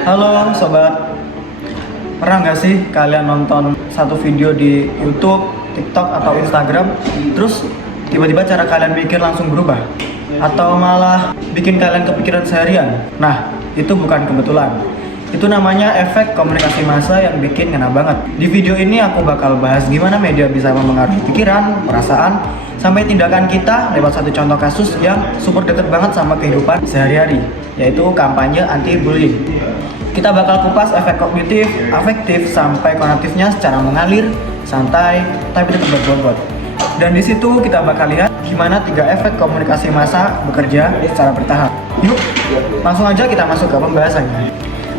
Halo sobat, pernah nggak sih kalian nonton satu video di YouTube, TikTok, atau Instagram, terus tiba-tiba cara kalian mikir langsung berubah? Atau malah bikin kalian kepikiran seharian? Nah, itu bukan kebetulan. Itu namanya efek komunikasi massa yang bikin ngena banget. Di video ini aku bakal bahas gimana media bisa memengaruhi pikiran, perasaan, sampai tindakan kita lewat satu contoh kasus yang super deket banget sama kehidupan sehari-hari, yaitu kampanye anti-bullying. Kita bakal kupas efek kognitif, afektif, sampai konatifnya secara mengalir, santai, tapi tetap berbobot. Dan di situ kita bakal lihat gimana 3 efek komunikasi massa bekerja secara bertahap. Yuk, langsung aja kita masuk ke pembahasannya.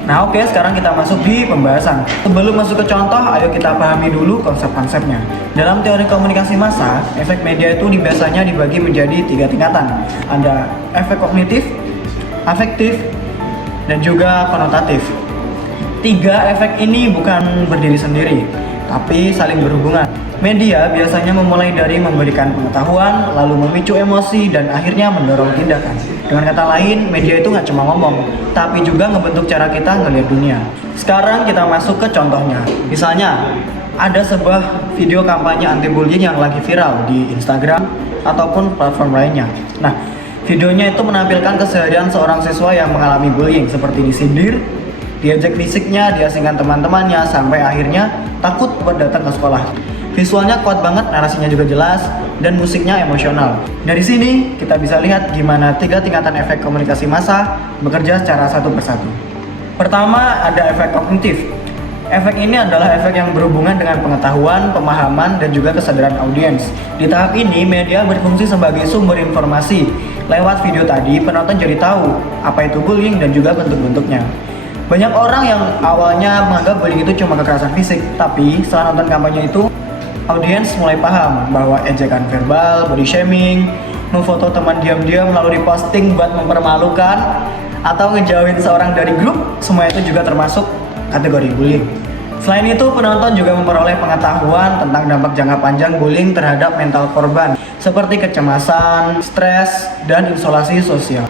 Nah oke, sekarang kita masuk di pembahasan. Sebelum masuk ke contoh, ayo kita pahami dulu konsep-konsepnya. Dalam teori komunikasi massa, efek media itu biasanya dibagi menjadi 3 tingkatan. Ada efek kognitif, afektif, dan juga konotatif. 3 efek ini bukan berdiri sendiri, tapi saling berhubungan. Media biasanya memulai dari memberikan pengetahuan, lalu memicu emosi, dan akhirnya mendorong tindakan. Dengan kata lain, media itu nggak cuma ngomong, tapi juga ngebentuk cara kita ngelihat dunia. Sekarang kita masuk ke contohnya. Misalnya, ada sebuah video kampanye anti-bullying yang lagi viral di Instagram ataupun platform lainnya. Nah, videonya itu menampilkan keseharian seorang siswa yang mengalami bullying, seperti disindir, diajak fisiknya, diasingkan teman-temannya, sampai akhirnya takut buat datang ke sekolah. Visualnya kuat banget, narasinya juga jelas, dan musiknya emosional. Dari sini kita bisa lihat gimana 3 tingkatan efek komunikasi massa bekerja secara satu persatu. Pertama, ada efek kognitif. Efek ini adalah efek yang berhubungan dengan pengetahuan, pemahaman, dan juga kesadaran audiens. Di tahap ini, media berfungsi sebagai sumber informasi. Lewat video tadi, penonton jadi tahu apa itu bullying dan juga bentuk-bentuknya. Banyak orang yang awalnya menganggap bullying itu cuma kekerasan fisik, tapi setelah nonton kampanye itu, audiens mulai paham bahwa ejekan verbal, body shaming, memfoto teman diam-diam lalu diposting buat mempermalukan, atau ngejauhin seorang dari grup, semua itu juga termasuk kategori bullying. Selain itu, penonton juga memperoleh pengetahuan tentang dampak jangka panjang bullying terhadap mental korban, seperti kecemasan, stres, dan isolasi sosial.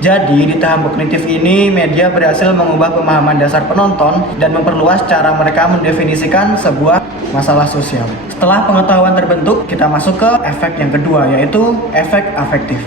Jadi, di tahap kognitif ini, media berhasil mengubah pemahaman dasar penonton dan memperluas cara mereka mendefinisikan sebuah masalah sosial. Setelah pengetahuan terbentuk, kita masuk ke efek yang kedua, yaitu efek afektif.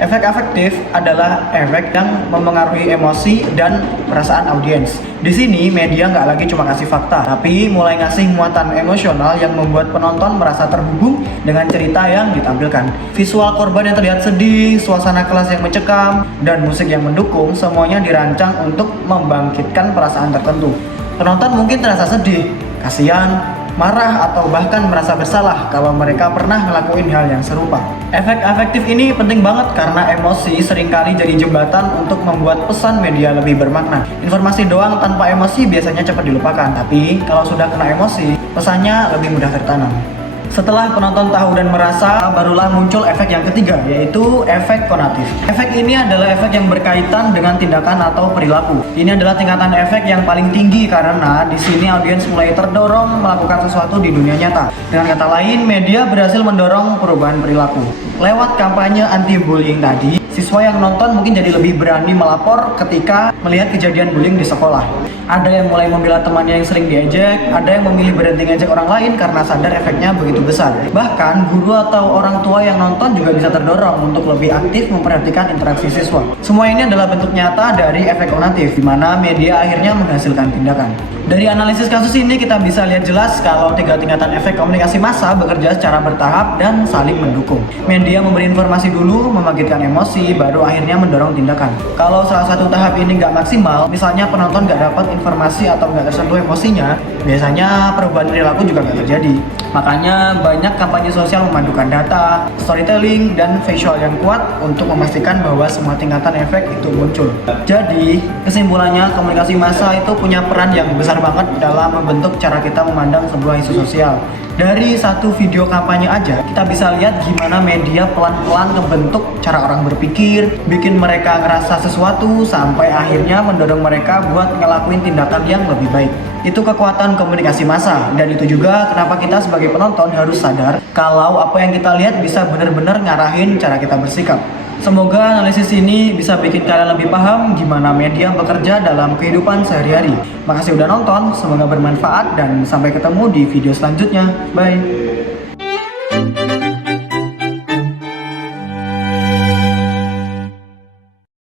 Efek afektif adalah efek yang memengaruhi emosi dan perasaan audiens. Di sini media nggak lagi cuma kasih fakta, tapi mulai ngasih muatan emosional yang membuat penonton merasa terhubung dengan cerita yang ditampilkan. Visual korban yang terlihat sedih, suasana kelas yang mencekam, dan musik yang mendukung, semuanya dirancang untuk membangkitkan perasaan tertentu. Penonton mungkin terasa sedih, kasihan, marah, atau bahkan merasa bersalah kalau mereka pernah ngelakuin hal yang serupa. Efek afektif ini penting banget karena emosi seringkali jadi jembatan untuk membuat pesan media lebih bermakna. Informasi doang tanpa emosi biasanya cepat dilupakan, tapi kalau sudah kena emosi, pesannya lebih mudah tertanam. Setelah penonton tahu dan merasa, barulah muncul efek yang ketiga, yaitu efek konatif. Efek ini adalah efek yang berkaitan dengan tindakan atau perilaku. Ini adalah tingkatan efek yang paling tinggi karena di sini audiens mulai terdorong melakukan sesuatu di dunia nyata. Dengan kata lain, media berhasil mendorong perubahan perilaku. Lewat kampanye anti-bullying tadi, siswa yang nonton mungkin jadi lebih berani melapor ketika melihat kejadian bullying di sekolah. Ada yang mulai membela temannya yang sering diejek, ada yang memilih berhenti ngejek orang lain karena sadar efeknya begitu besar. Bahkan guru atau orang tua yang nonton juga bisa terdorong untuk lebih aktif memperhatikan interaksi siswa. Semua ini adalah bentuk nyata dari efek konatif, di mana media akhirnya menghasilkan tindakan. Dari analisis kasus ini kita bisa lihat jelas kalau 3 tingkatan efek komunikasi massa bekerja secara bertahap dan saling mendukung. Media memberi informasi dulu, membangkitkan emosi, baru akhirnya mendorong tindakan. Kalau salah satu tahap ini nggak maksimal, misalnya penonton nggak dapat informasi atau nggak tersentuh emosinya, biasanya perubahan perilaku juga nggak terjadi. Makanya banyak kampanye sosial memadukan data, storytelling, dan visual yang kuat untuk memastikan bahwa semua tingkatan efek itu muncul. Jadi, kesimpulannya komunikasi massa itu punya peran yang besar banget dalam membentuk cara kita memandang sebuah isu sosial. Dari satu video kampanye aja, kita bisa lihat gimana media pelan-pelan ngebentuk cara orang berpikir, bikin mereka ngerasa sesuatu, sampai akhirnya mendorong mereka buat ngelakuin tindakan yang lebih baik. Itu kekuatan komunikasi massa, dan itu juga kenapa kita sebagai penonton harus sadar kalau apa yang kita lihat bisa benar-benar ngarahin cara kita bersikap. Semoga analisis ini bisa bikin kalian lebih paham gimana media bekerja dalam kehidupan sehari-hari. Makasih udah nonton, semoga bermanfaat dan sampai ketemu di video selanjutnya. Bye!